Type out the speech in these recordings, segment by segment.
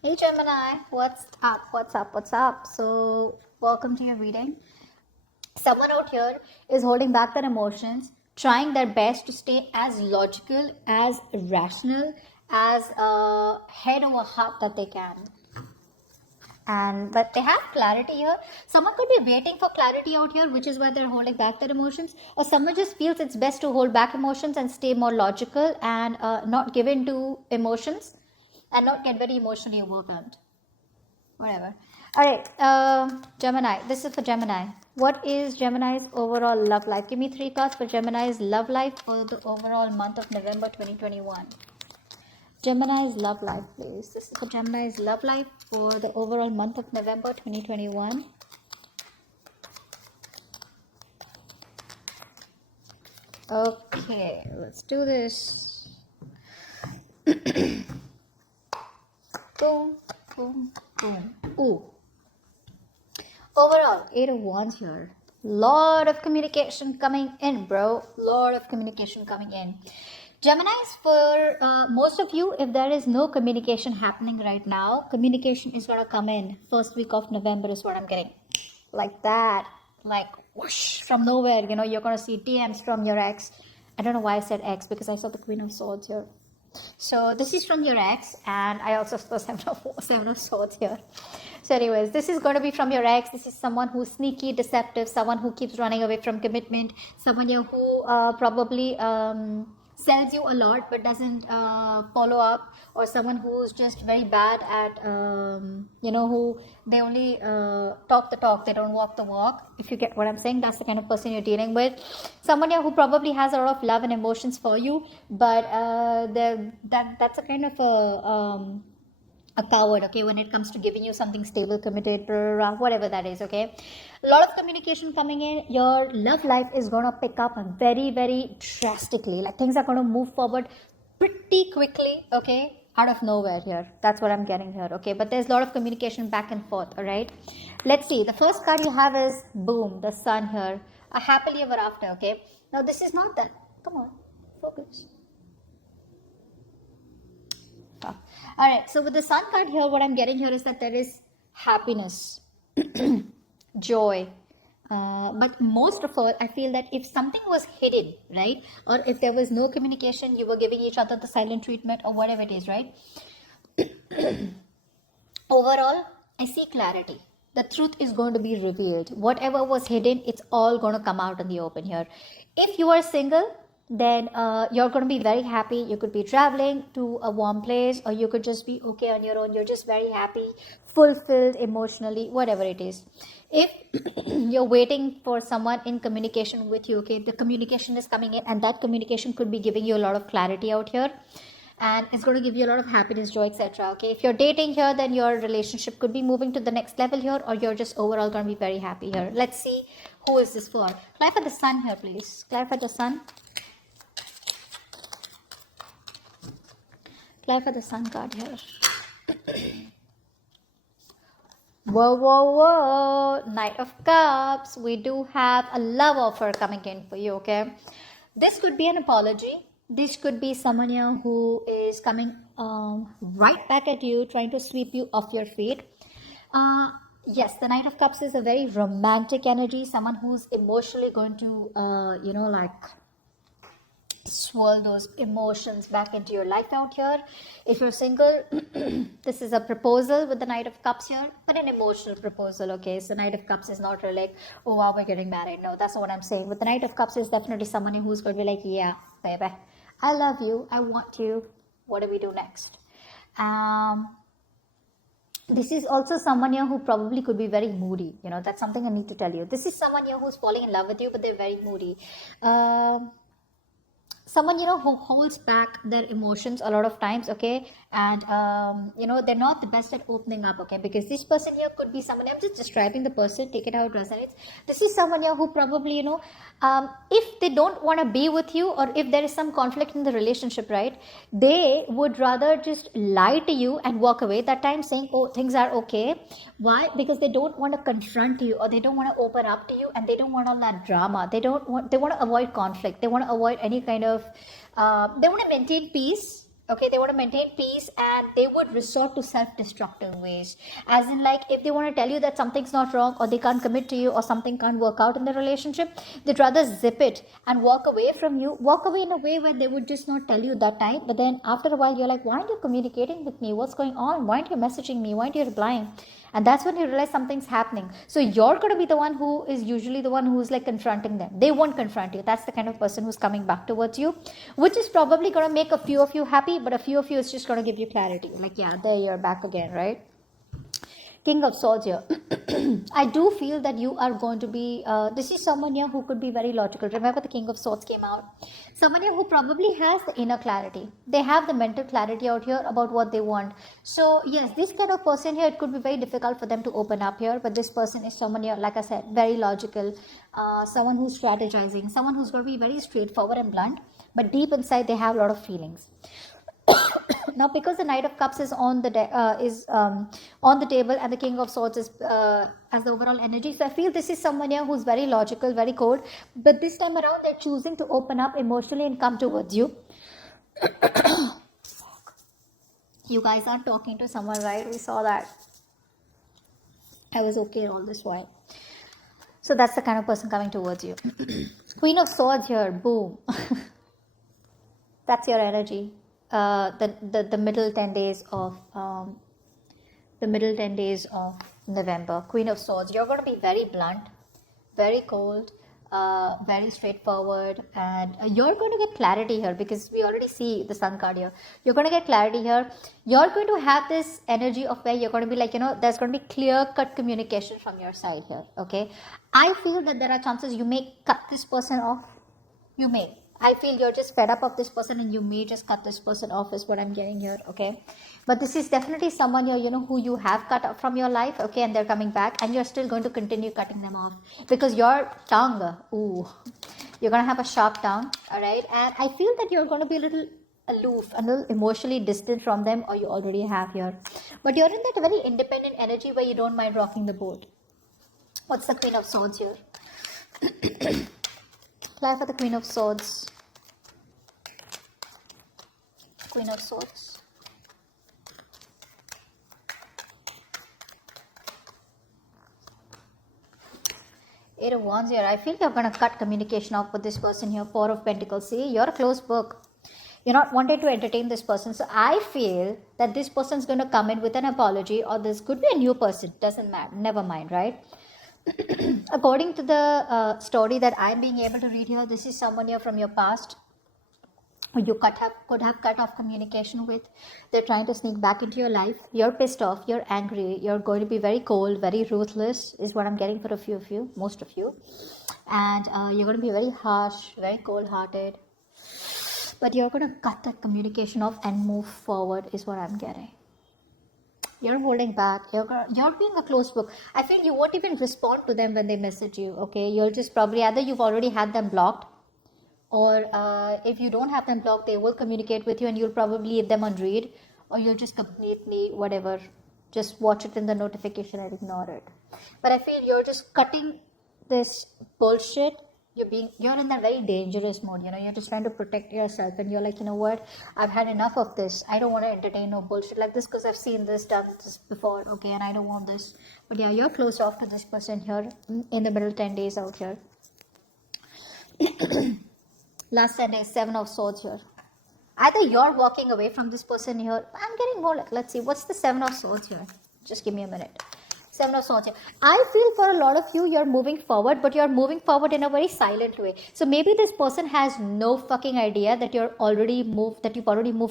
Hey Gemini, what's up? What's up? What's up? So, welcome to your reading. Someone out here is holding back their emotions, trying their best to stay as logical, as rational, as head over heart that they can. And but they have clarity here. Someone could be waiting for clarity out here, which is why they're holding back their emotions, or someone just feels it's best to hold back emotions and stay more logical and not give in to emotions and not get very emotionally overwhelmed. Whatever. All right, Gemini. This is for Gemini. What is Gemini's overall love life? Give me 3 cards for Gemini's love life for the overall month of November 2021. Gemini's love life, please. This is for Gemini's love life for the overall month of November 2021. Okay, let's do this. Boom, boom, boom. Ooh. Overall, 8 of Wands here. Lot of communication coming in, bro. Lot of communication coming in. Geminis, for most of you, if there is no communication happening right now, communication is going to come in. First week of November is what I'm getting. Like that. Like whoosh, from nowhere, you're going to see DMs from your ex. I don't know why I said ex, because I saw the Queen of Swords here. So this is from your ex, and I also saw seven of Swords here. So anyways, this is going to be from your ex. This is someone who's sneaky, deceptive, someone who keeps running away from commitment, someone here who probably sells you a lot but doesn't follow up, or someone who's just very bad at, who they only talk the talk, they don't walk the walk. If you get what I'm saying, that's the kind of person you're dealing with. Someone here who probably has a lot of love and emotions for you, but that's a kind of a coward, okay, when it comes to giving you something stable, committed, whatever that is, okay. A lot of communication coming in. Your love life is going to pick up very, very drastically. Like things are going to move forward pretty quickly, okay, out of nowhere here. That's what I'm getting here, okay. But there's a lot of communication back and forth, all right. Let's see. The first card you have is, boom, the Sun here. A happily ever after, okay. Now this is not that. Come on, focus. All right, so with the Sun card here, what I'm getting here is that there is happiness, joy. But most of all, I feel that if something was hidden, right, or if there was no communication, you were giving each other the silent treatment or whatever it is, right? Overall, I see clarity. The truth is going to be revealed. Whatever was hidden, it's all going to come out in the open here. If you are single, then you're going to be very happy. You could be traveling to a warm place, or you could just be okay on your own. You're just very happy, fulfilled emotionally, whatever it is. If you're waiting for someone in communication with you, okay, the communication is coming in, and that communication could be giving you a lot of clarity out here, and it's going to give you a lot of happiness, joy, etc. Okay, if you're dating here, then your relationship could be moving to the next level here, or you're just overall going to be very happy here. Let's see, who is this for? Clarify the Sun here, please. Clarify the Sun. Clarify the Sun card here. Whoa, whoa, whoa. Knight of Cups. We do have a love offer coming in for you, okay? This could be an apology. This could be someone here who is coming right back at you, trying to sweep you off your feet. Yes, the Knight of Cups is a very romantic energy. Someone who's emotionally going to, like swirl those emotions back into your life out here. If you're single, this is a proposal with the Knight of Cups here, but an emotional proposal, okay? So Knight of Cups is not really like, oh wow, we're getting married. No, that's not what I'm saying. With the Knight of Cups is definitely someone who's going to be like, yeah, baby, I love you, I want you, what do we do next? This is also someone here who probably could be very moody. That's something I need to tell you. This is someone here who's falling in love with you, but they're very moody. Someone who holds back their emotions a lot of times, okay, and they're not the best at opening up, okay, because this person here could be someone, I'm just describing the person, take it how it resonates. This is someone here who probably if they don't want to be with you, or if there is some conflict in the relationship, right, they would rather just lie to you and walk away that time, saying, oh, things are okay. Why? Because they don't want to confront you, or they don't want to open up to you, and they don't want all that drama. They want to avoid conflict. They want to avoid any kind of they want to maintain peace, Okay, they want to maintain peace and they would resort to self-destructive ways. As in, like, if they want to tell you that something's not wrong or they can't commit to you or something can't work out in the relationship, they'd rather zip it and walk away from you. Walk away in a way where they would just not tell you that time. But then after a while, you're like, why aren't you communicating with me? What's going on? Why aren't you messaging me? Why aren't you replying? And that's when you realize something's happening. So you're going to be the one who is usually the one who's like confronting them. They won't confront you. That's the kind of person who's coming back towards you, which is probably going to make a few of you happy, but a few of you is just going to give you clarity. Like, yeah, there you're back again, right? King of Swords here. I do feel that you are going to be, this is someone here who could be very logical. Remember the King of Swords came out? Someone here who probably has the inner clarity. They have the mental clarity out here about what they want. So yes, this kind of person here, it could be very difficult for them to open up here. But this person is someone here, like I said, very logical. Someone who's strategizing. Someone who's going to be very straightforward and blunt. But deep inside, they have a lot of feelings. Now, because the Knight of Cups is on the on the table and the King of Swords is as the overall energy, so I feel this is someone here who's very logical, very cold. But this time around, they're choosing to open up emotionally and come towards you. You guys aren't talking to someone, right? We saw that. I was okay all this while. So that's the kind of person coming towards you. Queen of Swords here, boom. That's your energy. The middle 10 days of November. Queen of Swords, you're going to be very blunt, very cold, very straightforward, and you're going to get clarity here because we already see the Sun card here. You're going to get clarity here. You're going to have this energy of where you're going to be like, there's going to be clear-cut communication from your side here. Okay, I feel that there are chances you may cut this person off. You may. I feel you're just fed up of this person and you may just cut this person off is what I'm getting here, okay? But this is definitely someone here, who you have cut off from your life, okay? And they're coming back and you're still going to continue cutting them off because your tongue, you're going to have a sharp tongue, all right? And I feel that you're going to be a little aloof, a little emotionally distant from them, or you already have here. But you're in that very independent energy where you don't mind rocking the boat. What's the Queen of Swords here? Apply for the Queen of Swords. Queen of Swords. Eight of Wands here. I feel you're going to cut communication off with this person here. Four of Pentacles. See, you're a closed book. You're not wanting to entertain this person. So I feel that this person's going to come in with an apology, or this could be a new person. Doesn't matter. Never mind, right? According to the story that I'm being able to read here, this is someone here from your past who you could have cut off communication with. They're trying to sneak back into your life. You're pissed off. You're angry. You're going to be very cold, very ruthless is what I'm getting for a few of you, most of you. And you're going to be very harsh, very cold-hearted. But you're going to cut that communication off and move forward is what I'm getting. You're holding back. You're being a closed book. I feel you won't even respond to them when they message you, okay? You'll just probably, either you've already had them blocked, or if you don't have them blocked, they will communicate with you and you'll probably leave them on read, or you'll just completely, whatever, just watch it in the notification and ignore it. But I feel you're just cutting this bullshit. You're in that very dangerous mode, you're just trying to protect yourself and you're like, what, I've had enough of this. I don't want to entertain no bullshit like this because I've seen this, done this before, okay, and I don't want this. But yeah, you're closed off to this person here in the middle 10 days out here. Last 10 days, 7 of Swords here. Either you're walking away from this person here. I'm getting more like, let's see, what's the 7 of Swords here? Just give me a minute. 7 of Swords here. I feel for a lot of you, you're moving forward, but you're moving forward in a very silent way. So maybe this person has no fucking idea that you've already moved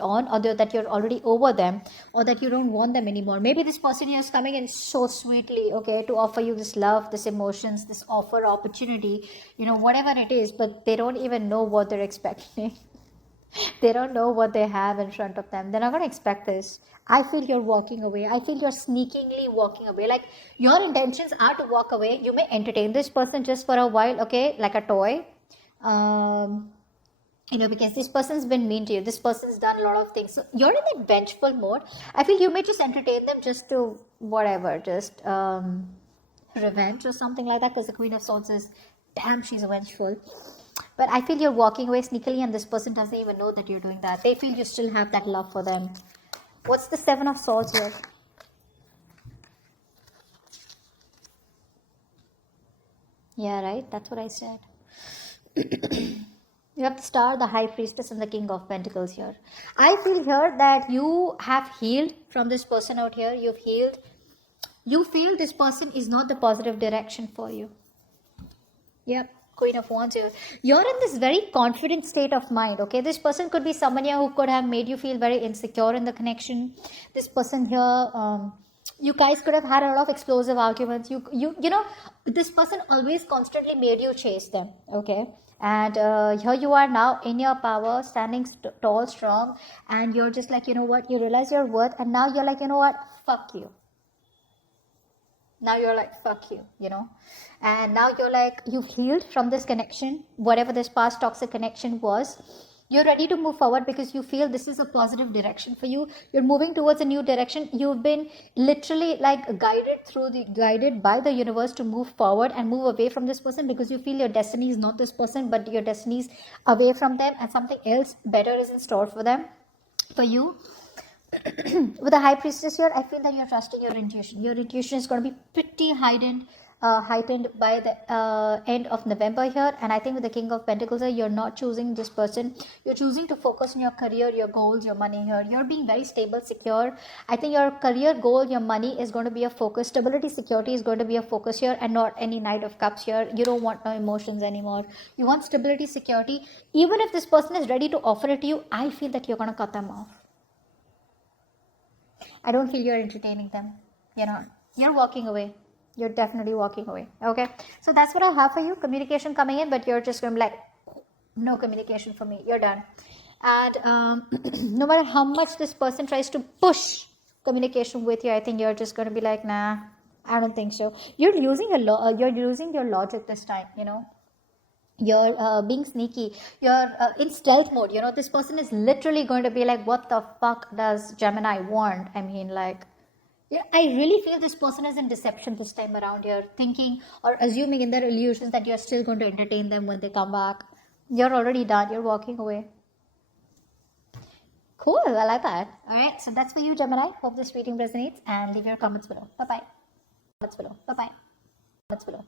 on, or that you're already over them, or that you don't want them anymore. Maybe this person here is coming in so sweetly, okay, to offer you this love, this emotions, this offer, opportunity, whatever it is, but they don't even know what they're expecting. They don't know what they have in front of them. They're not going to expect this. I feel you're walking away. I feel you're sneakingly walking away. Like, your intentions are to walk away. You may entertain this person just for a while, okay, like a toy. Because this person's been mean to you. This person's done a lot of things. So you're in that vengeful mode. I feel you may just entertain them just to whatever, just revenge or something like that, because the Queen of Swords is, damn, she's vengeful. But I feel you're walking away sneakily and this person doesn't even know that you're doing that. They feel you still have that love for them. What's the Seven of Swords here? Yeah, right? That's what I said. You have the Star, the High Priestess, and the King of Pentacles here. I feel here that you have healed from this person out here. You've healed. You feel this person is not the positive direction for you. Yep. Queen of Wands here. You're in this very confident state of mind, okay? This person could be someone here who could have made you feel very insecure in the connection. This person here, you guys could have had a lot of explosive arguments. You know, this person always constantly made you chase them, okay? And here you are now in your power, standing tall, strong, and you're just like, you know what? You realize your worth, and now you're like, you know what? Fuck you. Now you're like, fuck you, you know. And now you're like, you've healed from this connection, whatever this past toxic connection was. You're ready to move forward because you feel this is a positive direction for you. You're moving towards a new direction. You've been literally like guided by the universe to move forward and move away from this person because you feel your destiny is not this person, but your destiny is away from them and something else better is in store for them, for you. With the High Priestess here, I feel that you're trusting your intuition. Your intuition is going to be pretty heightened by the end of November here. And I think with the King of Pentacles here, you're not choosing this person. You're choosing to focus on your career, your goals, your money here. You're being very stable, secure. I think your career goal, your money is going to be a focus. Stability, security is going to be a focus here and not any Knight of Cups here. You don't want no emotions anymore. You want stability, security. Even if this person is ready to offer it to you, I feel that you're going to cut them off. I don't feel you're entertaining them. You're not. You're walking away. You're definitely walking away. Okay. So that's what I have for you. Communication coming in, but you're just going to be like, no communication for me. You're done. And no matter how much this person tries to push communication with you, I think you're just going to be like, nah, I don't think so. You're using your logic this time, you know. You're being sneaky. You're in stealth mode. You know, this person is literally going to be like, what the fuck does Gemini want? I mean, like, yeah, I really feel this person is in deception this time around. You're thinking or assuming in their illusions that you're still going to entertain them when they come back. You're already done. You're walking away. Cool. I like that. All right. So that's for you, Gemini. Hope this reading resonates and leave your comments below. Bye-bye. Comments below. Bye-bye. Comments below.